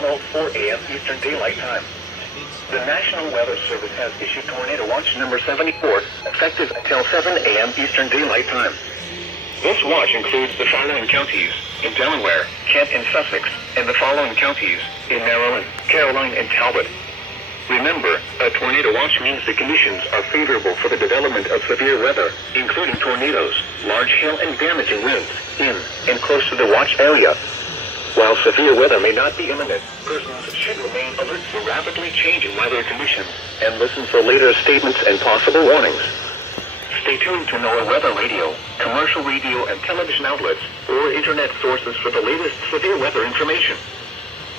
1:04 a.m. Eastern Daylight Time. The National Weather Service has issued Tornado Watch number 74, effective until 7 a.m. Eastern Daylight Time. This watch includes the following counties in Delaware, Kent and Sussex, and the following counties in Maryland, Caroline, and Talbot. Remember, a tornado watch means the conditions are favorable for the development of severe weather, including tornadoes, large hail, and damaging winds in and close to the watch area. While severe weather may not be imminent, persons should remain alert to rapidly changing weather conditions and listen for later statements and possible warnings. Stay tuned to NOAA Weather Radio, commercial radio and television outlets, or internet sources for the latest severe weather information.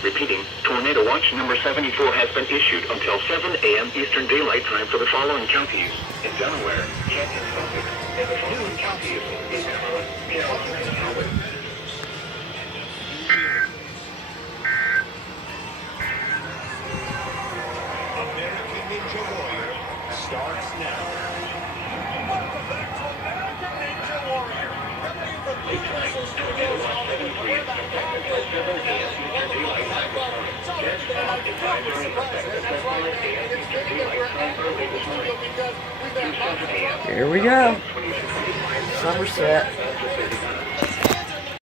Repeating, Tornado Watch number 74 has been issued until 7 a.m. Eastern Daylight Time for the following counties in Delaware, Kent, and Sussex, and the following counties in Maryland, Caroline, and Talbot. American Ninja Warrior starts now. Welcome back to American Ninja Warrior. Coming from the Universal Studios all the way back home with Here we go. Somerset.